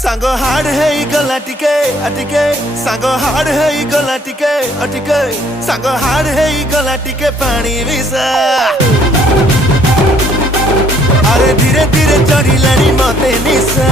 सांग हाड़ है गला टिके अटिके सांग हाड़ है गला टिके अटिके सांग हाड़ है गला टिके पानी मिसा अरे धीरे धीरे चढ़ी लानी मते निशा।